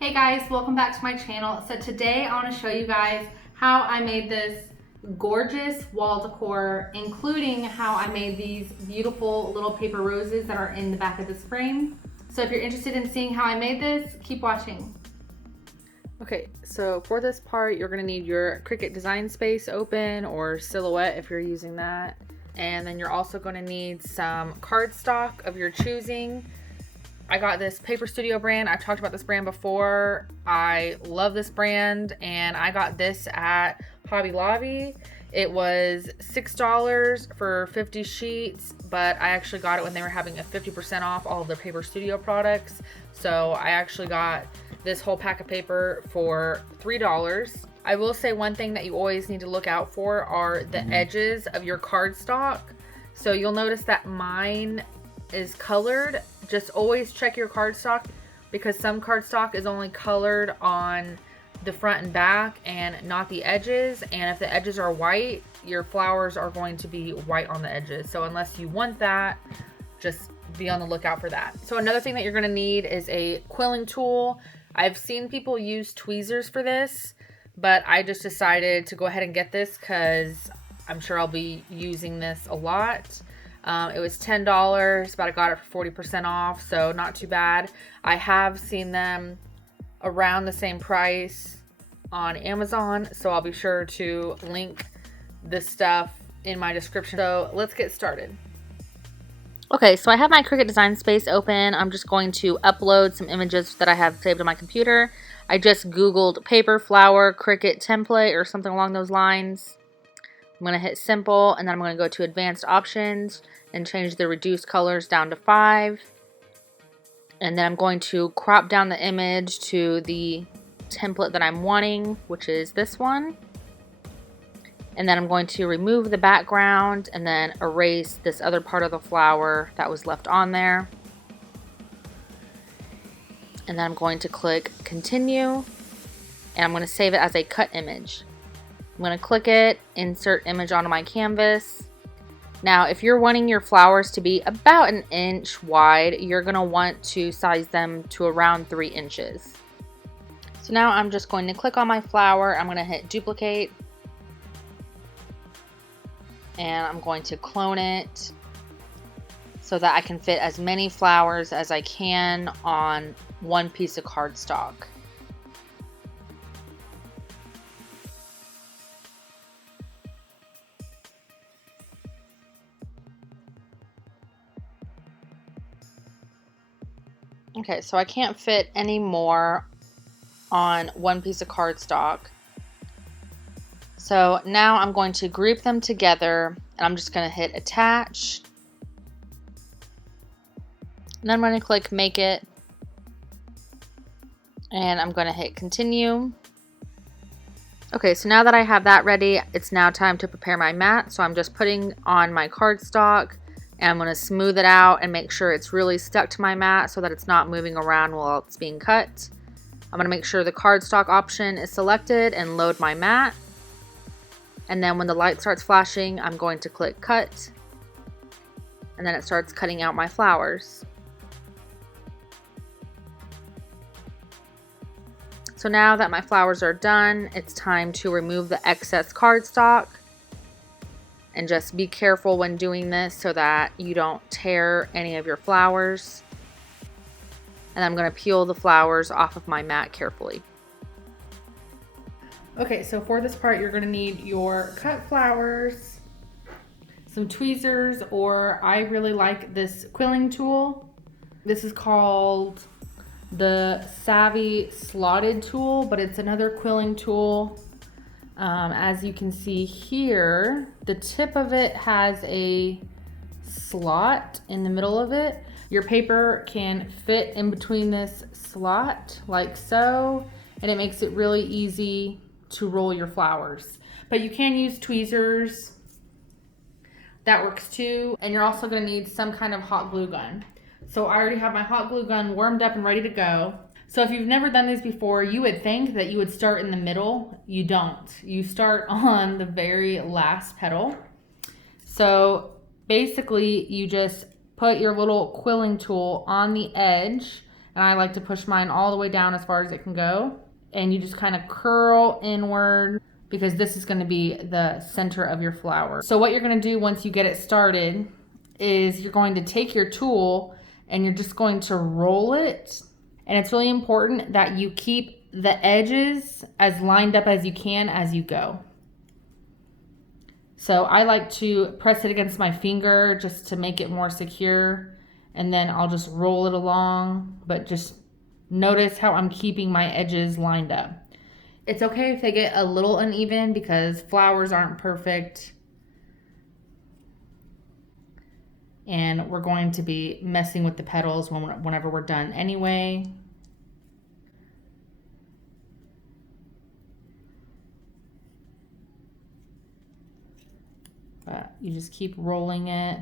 Hey guys, welcome back to my channel. So today I want to show you guys how I made this gorgeous wall decor, including how I made these beautiful little paper roses that are in the back of this frame. So if you're interested in seeing how I made this, keep watching. Okay, so for this part, you're gonna need your Cricut design space open or Silhouette if you're using that. And then you're also gonna need some cardstock of your choosing. I got this Paper Studio brand. I've talked about this brand before. I love this brand, and I got this at Hobby Lobby. It was $6 for 50 sheets, but I actually got it when they were having a 50% off all of their Paper Studio products. So I actually got this whole pack of paper for $3. I will say one thing that you always need to look out for are the edges of your cardstock. So you'll notice that mine is colored. Just always check your cardstock, because some cardstock is only colored on the front and back and not the edges. And if the edges are white, your flowers are going to be white on the edges. So unless you want that, just be on the lookout for that. So another thing that you're going to need is a quilling tool. I've seen people use tweezers for this, but I just decided to go ahead and get this because I'm sure I'll be using this a lot. It was $10, but I got it for 40% off, so not too bad. I have seen them around the same price on Amazon, so I'll be sure to link this stuff in my description. So let's get started. Okay, so I have my Cricut design space open. I'm just going to upload some images that I have saved on my computer. I just Googled paper flower Cricut template or something along those lines. I'm going to hit simple, and then I'm going to go to advanced options and change the reduce colors down to 5. And then I'm going to crop down the image to the template that I'm wanting, which is this one. And then I'm going to remove the background and then erase this other part of the flower that was left on there. And then I'm going to click continue, and I'm going to save it as a cut image. I'm going to click it, insert image onto my canvas. Now, if you're wanting your flowers to be about 1 inch wide, you're going to want to size them to around 3 inches. So now I'm just going to click on my flower. I'm going to hit duplicate, and I'm going to clone it so that I can fit as many flowers as I can on one piece of cardstock. Okay, so I can't fit any more on one piece of cardstock. So now I'm going to group them together, and I'm just going to hit attach. And then I'm going to click make it. And I'm going to hit continue. Okay, so now that I have that ready, it's now time to prepare my mat. So I'm just putting on my cardstock, and I'm going to smooth it out and make sure it's really stuck to my mat so that it's not moving around while it's being cut. I'm going to make sure the cardstock option is selected and load my mat. And then when the light starts flashing, I'm going to click cut. And then it starts cutting out my flowers. So now that my flowers are done, it's time to remove the excess cardstock. And just be careful when doing this so that you don't tear any of your flowers. And I'm going to peel the flowers off of my mat carefully. Okay, so for this part, you're going to need your cut flowers, some tweezers, or I really like this quilling tool. This is called the Savvy Slotted tool, but it's another quilling tool. As you can see here, the tip of it has a slot in the middle of it. Your paper can fit in between this slot like so, and it makes it really easy to roll your flowers. But you can use tweezers. That works too. And you're also going to need some kind of hot glue gun. So I already have my hot glue gun warmed up and ready to go. So if you've never done these before, you would think that you would start in the middle. You don't. You start on the very last petal. So basically you just put your little quilling tool on the edge And I like to push mine all the way down as far as it can go. And you just kind of curl inward because this is going to be the center of your flower. So what you're going to do once you get it started is you're going to take your tool and you're just going to roll it. And it's really important that you keep the edges as lined up as you can as you go. So I like to press it against my finger just to make it more secure. And then I'll just roll it along, but just notice how I'm keeping my edges lined up. It's okay if they get a little uneven because flowers aren't perfect. And we're going to be messing with the petals whenever we're done anyway. But you just keep rolling it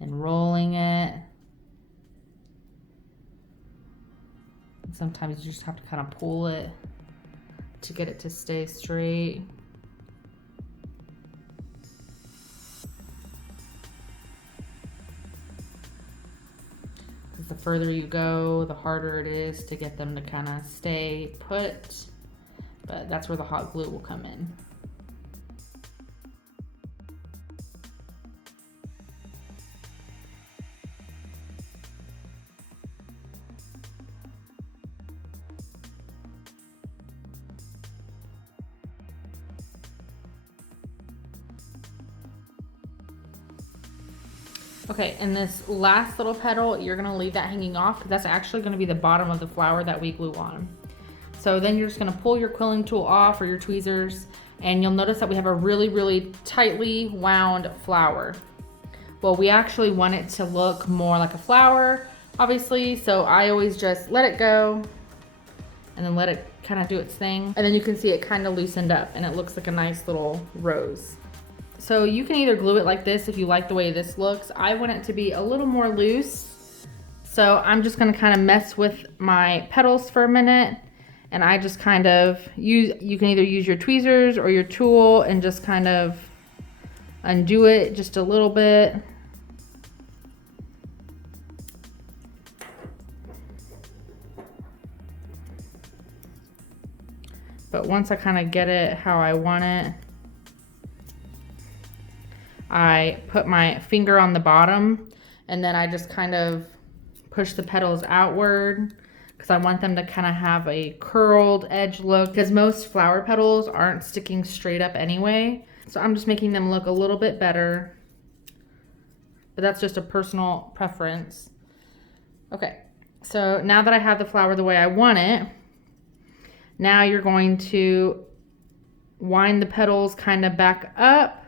and rolling it. And sometimes you just have to kind of pull it to get it to stay straight. Because the further you go, the harder it is to get them to kind of stay put. But that's where the hot glue will come in. Okay, and this last little petal, you're gonna leave that hanging off because that's actually gonna be the bottom of the flower that we glue on. So then you're just gonna pull your quilling tool off or your tweezers, and you'll notice that we have a really, really tightly wound flower. Well, we actually want it to look more like a flower, obviously, so I always just let it go and then let it kind of do its thing. And then you can see it kind of loosened up and it looks like a nice little rose. So you can either glue it like this if you like the way this looks. I want it to be a little more loose. So I'm just gonna kind of mess with my petals for a minute. And I just kind of you can either use your tweezers or your tool and just kind of undo it just a little bit. But once I kind of get it how I want it, I put my finger on the bottom and then I just kind of push the petals outward because I want them to kind of have a curled edge look because most flower petals aren't sticking straight up anyway. So I'm just making them look a little bit better, but that's just a personal preference. Okay, so now that I have the flower the way I want it, now you're going to wind the petals kind of back up.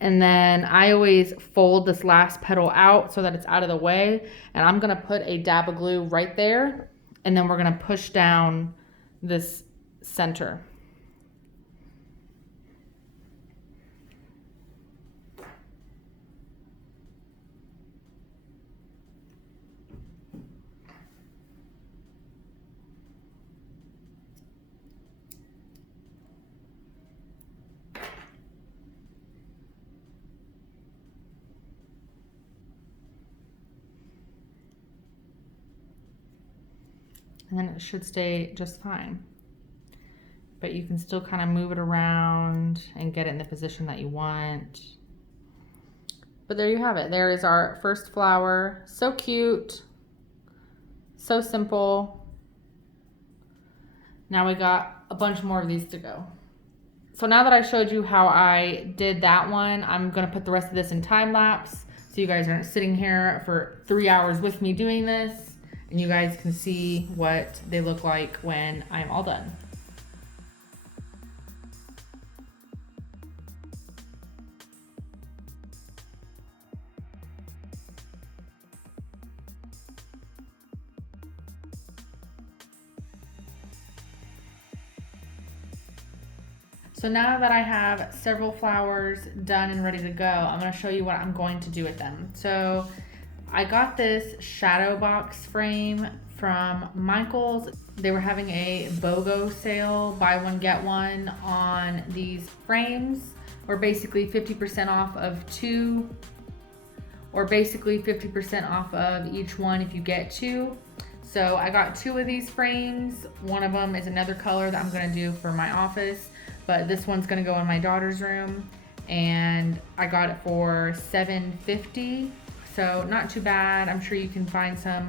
And then I always fold this last petal out so that it's out of the way. And I'm gonna put a dab of glue right there. And then we're gonna push down this center. And then it should stay just fine. But you can still kind of move it around and get it in the position that you want. But there you have it. There is our first flower. So cute, so simple. Now we got a bunch more of these to go. So now that I showed you how I did that one, I'm gonna put the rest of this in time lapse. So you guys aren't sitting here for 3 hours with me doing this. And you guys can see what they look like when I'm all done. So now that I have several flowers done and ready to go, I'm gonna show you what I'm going to do with them. So I got this shadow box frame from Michael's. They were having a BOGO sale, buy one, get one on these frames, or basically 50% off of 2 or basically 50% off of each one if you get two. So I got two of these frames. One of them is another color that I'm gonna do for my office, but this one's gonna go in my daughter's room, and I got it for $7.50. So not too bad. I'm sure you can find some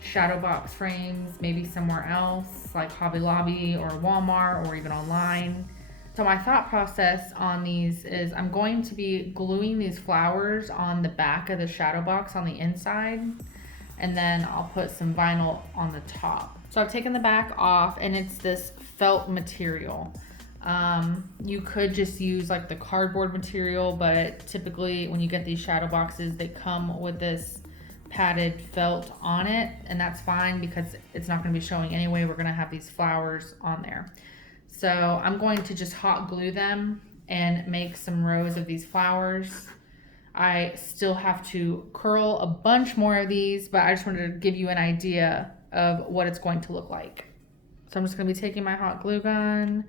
shadow box frames maybe somewhere else, like Hobby Lobby or Walmart, or even online. So my thought process on these is I'm going to be gluing these flowers on the back of the shadow box on the inside, and then I'll put some vinyl on the top. So I've taken the back off, and it's this felt material. You could just use like the cardboard material, but typically when you get these shadow boxes, they come with this padded felt on it, and that's fine because it's not going to be showing anyway. We're going to have these flowers on there. So I'm going to just hot glue them and make some rows of these flowers. I still have to curl a bunch more of these, but I just wanted to give you an idea of what it's going to look like. So I'm just going to be taking my hot glue gun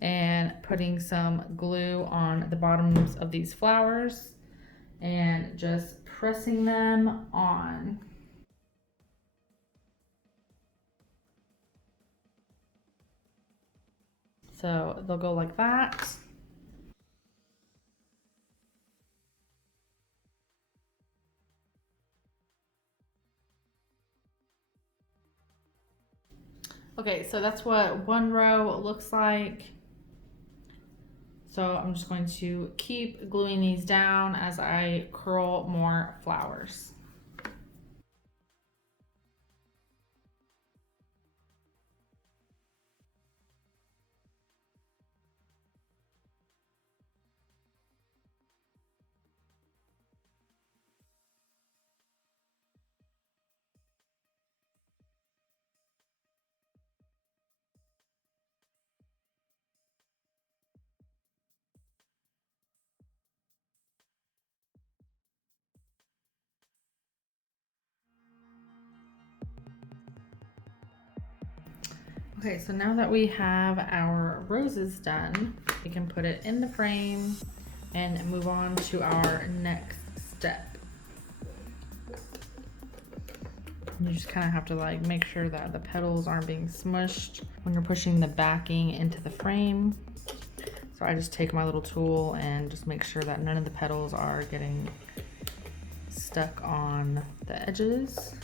and putting some glue on the bottoms of these flowers and just pressing them on. So they'll go like that. Okay, so that's what one row looks like. So I'm just going to keep gluing these down as I curl more flowers. Okay, so now that we have our roses done, we can put it in the frame and move on to our next step. You just kind of have to like make sure that the petals aren't being smushed when you're pushing the backing into the frame. So I just take my little tool and just make sure that none of the petals are getting stuck on the edges.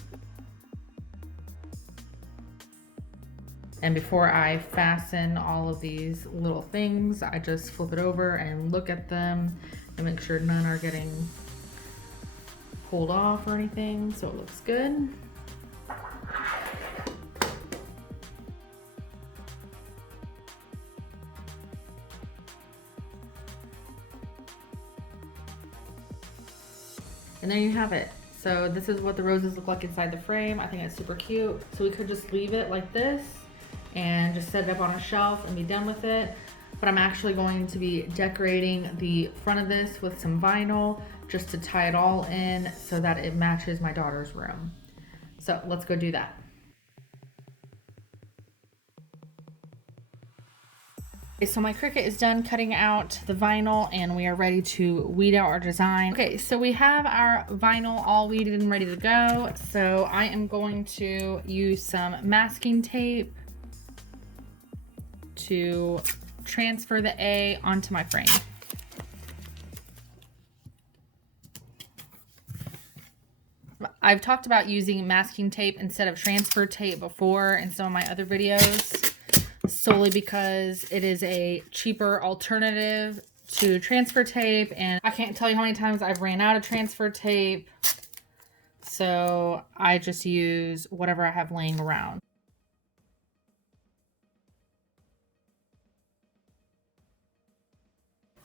And before I fasten all of these little things, I just flip it over and look at them and make sure none are getting pulled off or anything, so it looks good. And there you have it. So this is what the roses look like inside the frame. I think it's super cute. So we could just leave it like this and just set it up on a shelf and be done with it. But I'm actually going to be decorating the front of this with some vinyl just to tie it all in so that it matches my daughter's room. So let's go do that. Okay, so my Cricut is done cutting out the vinyl and we are ready to weed out our design. Okay, so we have our vinyl all weeded and ready to go. So I am going to use some masking tape to transfer the A onto my frame. I've talked about using masking tape instead of transfer tape before in some of my other videos, solely because it is a cheaper alternative to transfer tape, and I can't tell you how many times I've ran out of transfer tape, so I just use whatever I have laying around.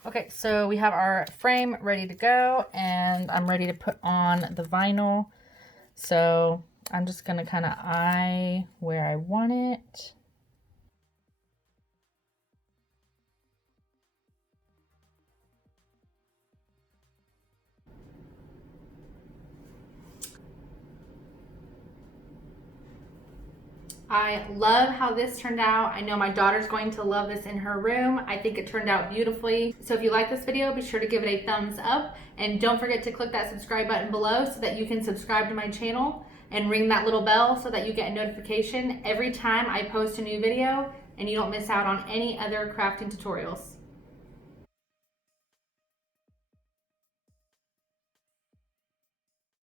Okay, so we have our frame ready to go, and I'm ready to put on the vinyl. So I'm just gonna kind of eye where I want it. I love how this turned out. I know my daughter's going to love this in her room. I think it turned out beautifully. So if you like this video, be sure to give it a thumbs up, and don't forget to click that subscribe button below so that you can subscribe to my channel and ring that little bell so that you get a notification every time I post a new video and you don't miss out on any other crafting tutorials.